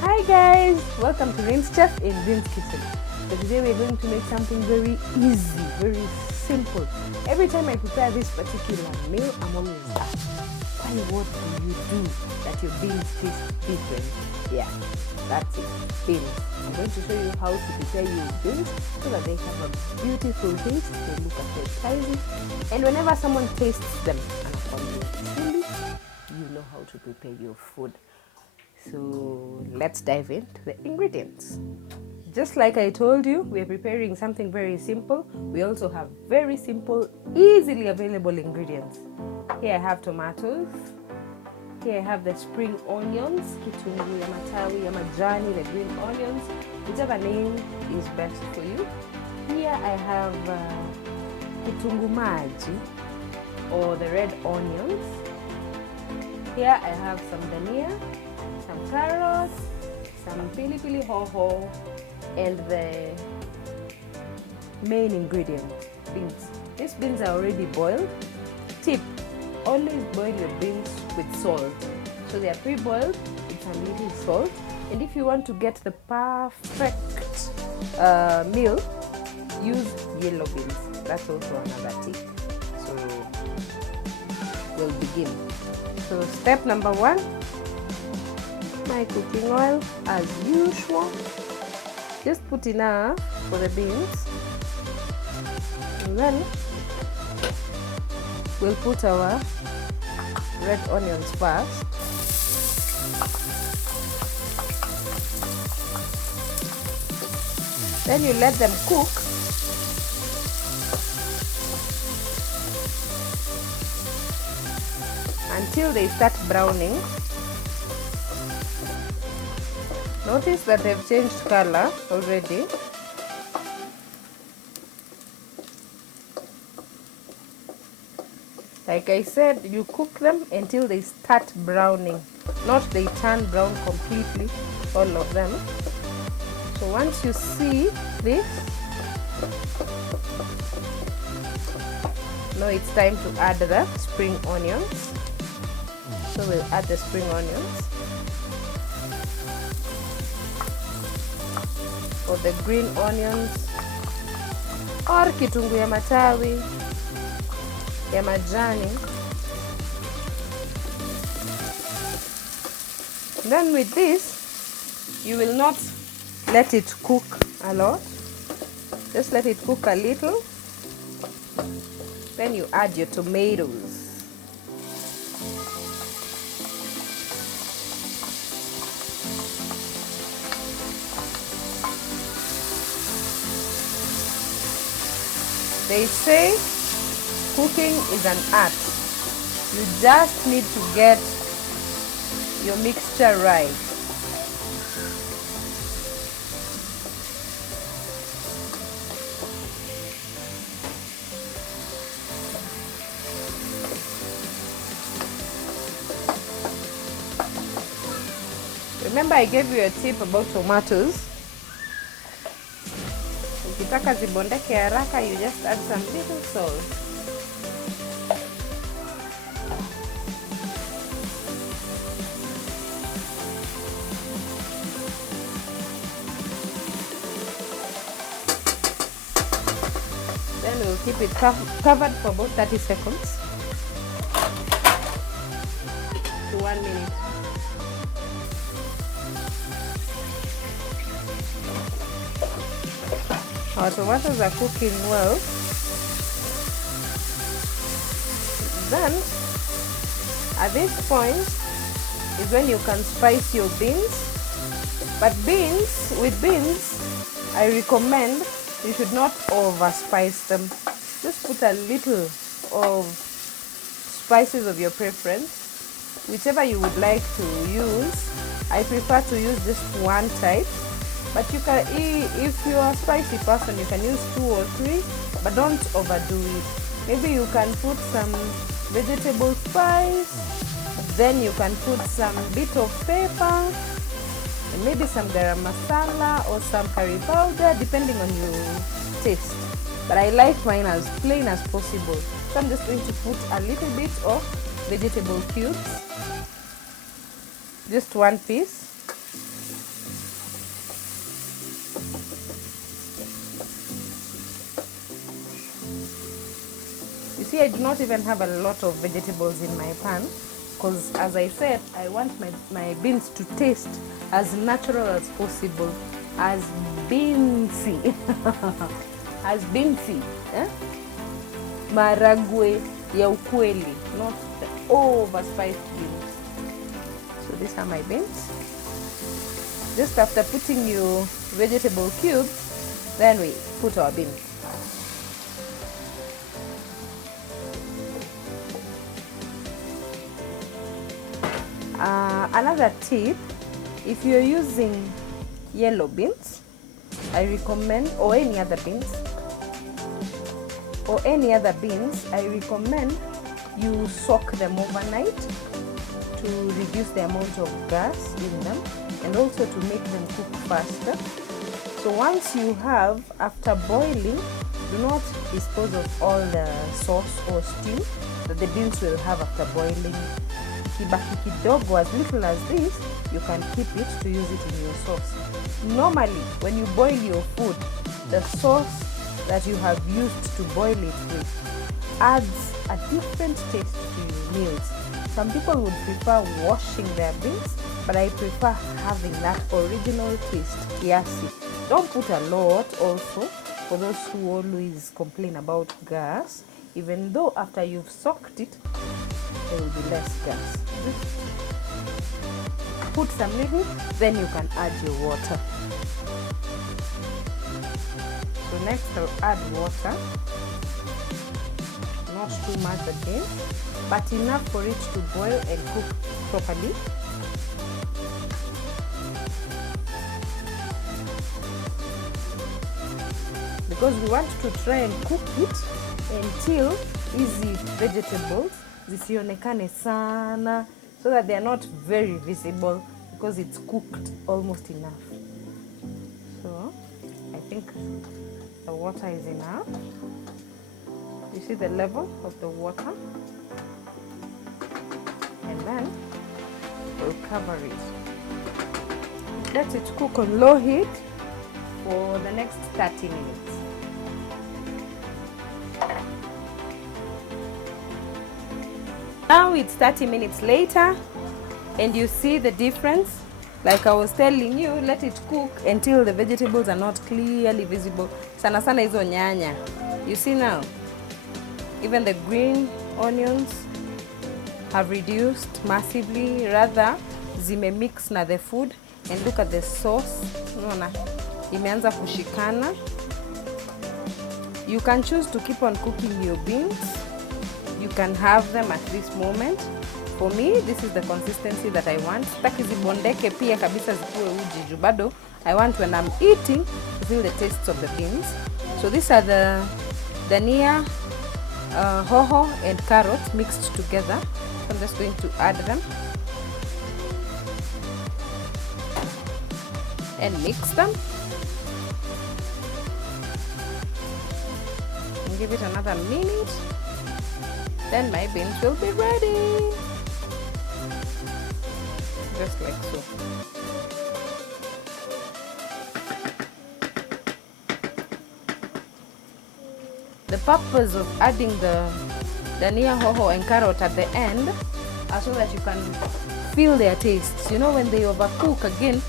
Hi guys, welcome to Rinschef in Rin's kitchen. So today we're going to make something very easy, very simple. Every time I prepare this particular meal, I'm always asked, why, what do you do that your beans taste different? Yeah, that's it, beans. I'm going to show you how to prepare your beans so that they have a beautiful taste, they look appetizing, and whenever someone tastes them, and upon you, you know how to prepare your food. So let's dive into the ingredients. Just like I told you, we are preparing something very simple. We also have very simple, easily available ingredients. Here I have tomatoes. Here I have the spring onions, kitunguu ya matawi, ya majani, the green onions, whichever name is best for you. Here I have kitunguu maji, or the red onions. Here I have some dania, some carrots, some pili hoho, and the main ingredient, beans. These beans are already boiled. Tip, always boil your beans with salt. So they are pre-boiled with some little salt. And if you want to get the perfect meal, use yellow beans. That's also another tip. So we'll begin. So step number 1, my cooking oil as usual. Just put enough for the beans, and then we'll put our red onions first. Then you let them cook until they start browning. Notice that they've changed color already. Like I said, you cook them until they start browning, not they turn brown completely, all of them. So once you see this, now it's time to add the spring onions. So we'll add the spring onions. Or the green onions, or kitunguu ya matawi, ya majani. Then with this, you will not let it cook a lot. Just let it cook a little. Then you add your tomatoes. They say cooking is an art. You just need to get your mixture right. Remember I gave you a tip about tomatoes. Ukitaka zibondeke haraka, you just add some little salt. Then we'll keep it covered for about 30 seconds to 1 minute. Our tomatoes are cooking well. Then, at this point is when you can spice your beans. But with beans, I recommend you should not over spice them. Just put a little of spices of your preference, whichever you would like to use. I prefer to use just one type. But you can, if you're a spicy person, you can use 2 or 3, but don't overdo it. Maybe you can put some vegetable spice, then you can put some bit of pepper, and maybe some garam masala or some curry powder, depending on your taste. But I like mine as plain as possible. So I'm just going to put a little bit of vegetable cubes. just one piece. You see, I do not even have a lot of vegetables in my pan because, as I said, I want my beans to taste as natural as possible, as beansy, as beansy, maragwe ya ukweli, not the overspiced beans. So these are my beans. Just after putting your vegetable cubes, then we put our beans. Another tip, if you're using yellow beans, I recommend, or any other beans, I recommend you soak them overnight to reduce the amount of gas in them and also to make them cook faster. So once you have, after boiling, do not dispose of all the sauce or stew that the beans will have after boiling. Kibaki kidogo, as little as this, you can keep it to use it in your sauce. Normally, when you boil your food, the sauce that you have used to boil it with adds a different taste to your meals. Some people would prefer washing their beans, but I prefer having that original taste, kiasi. Don't put a lot also, for those who always complain about gas, even though after you've soaked it, there will be less gas. Just put some little, then you can add your water. So next I'll add water, not too much again, but enough for it to boil and cook properly. Because we want to try and cook it until hizi vegetables zisionekane sana, so that they are not very visible, because it's cooked almost enough. So I think the water is enough. You see the level of the water, and then we'll cover it. Let it cook on low heat for the next 30 minutes. Now it's 30 minutes later, and you see the difference. Like I was telling you, let it cook until the vegetables are not clearly visible. Sana sana hizo nyanya. You see now, even the green onions have reduced massively, rather zime mix na the food. And look at the sauce, unaona imeanza kushikana. You can choose to keep on cooking your beans. You can have them at this moment. For me, this is the consistency that I want. Sitaki zibondeke pia kabisa zikuwe uji juu bado. I want, when I'm eating, to feel the tastes of the beans. So these are the dania, hoho and carrots mixed together. So I'm just going to add them and mix them. And give it another minute. Then my beans will be ready. Just like so. The purpose of adding the dania, hoho and carrot at the end are so that you can feel their tastes. You know, when they overcook again,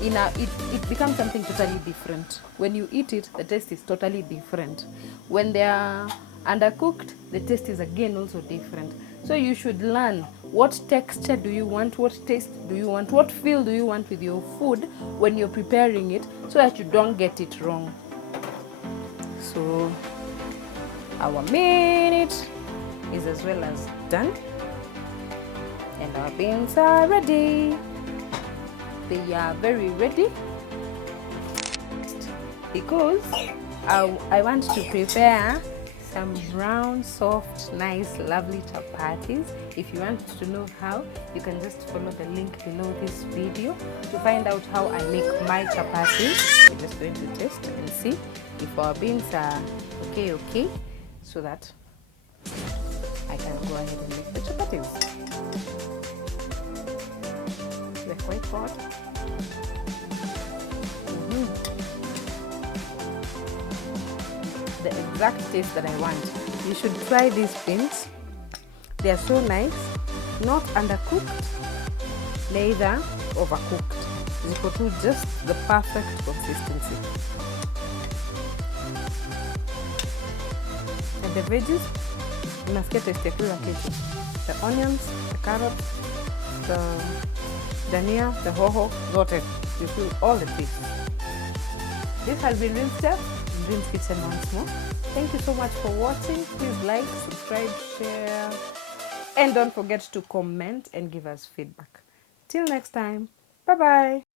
it becomes something totally different. When you eat it, the taste is totally different. When they are undercooked, the taste is again also different. So you should learn what texture do you want, what taste do you want, what feel do you want with your food when you're preparing it, so that you don't get it wrong. So our minute is as well as done, and our beans are ready. They are very ready because I want to prepare some brown, soft, nice, lovely chapatis. If you want to know how, you can just follow the link below this video to find out how I make my chapatis. We're just going to test and see if our beans are okay, so that I can go ahead and make the chapatis. The pot. The exact taste that I want. You should try these beans. They are so nice, not undercooked, neither overcooked. Ziko tu just the perfect consistency. And the veggies, unasikia taste ya kila kitu. The onions, the carrots, the dania, the hoho, zote. You feel all the taste. This has been Rinschef in Rin's Kitchen once more. Thank you so much for watching. Please like, subscribe, share, and don't forget to comment and give us feedback. Till next time, bye bye.